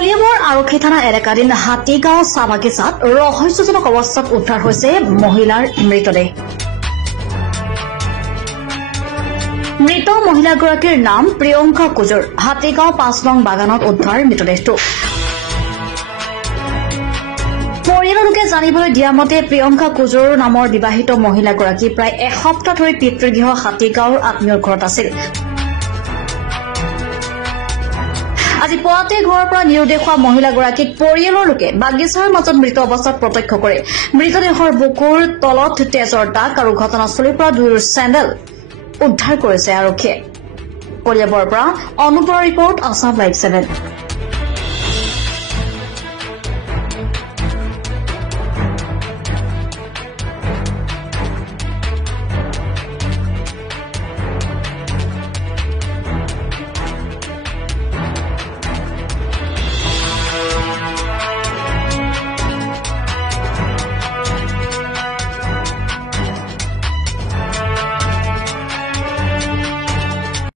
কলিয়াবৰ আৰক্ষী থানা এলেকাধীন হাতীগাঁও চাহ বাগিচাত ৰহস্যজনক অৱস্থাত উদ্ধাৰ হৈছে মহিলাৰ মৃতদেহ। মৃত মহিলাগৰাকীৰ নাম প্ৰিয়ংকা কুজুৰ। হাতীগাঁও ৫ নং বাগানত উদ্ধাৰ মৃতদেহটো। পৰিয়ালৰ লোকে জানিবলৈ দিয়া মতে প্ৰিয়ংকা কুজুৰ নামৰ বিবাহিত মহিলাগৰাকী প্ৰায় এসপ্তাহ ধৰি পিতৃগৃহ হাতীগাঁৱৰ আত্মীয়ৰ ঘৰত আছিল। আজি পুৱাতে ঘৰৰ পৰা নিৰুদ্দেশ হোৱা মহিলাগৰাকীক পৰিয়ালৰ লোকে বাগিচাৰ মাজত মৃত অৱস্থাত প্ৰত্যক্ষ কৰে। মৃতদেহৰ বুকুৰ তলত তেজৰ দাগ আৰু ঘটনাস্থলীৰ পৰা দুয়োৰ চেণ্ডেল উদ্ধাৰ কৰিছে আৰক্ষীয়ে। কলিয়াবৰৰ পৰা অনুপৰ ৰিপৰ্ট, আছাম লাইভ 7।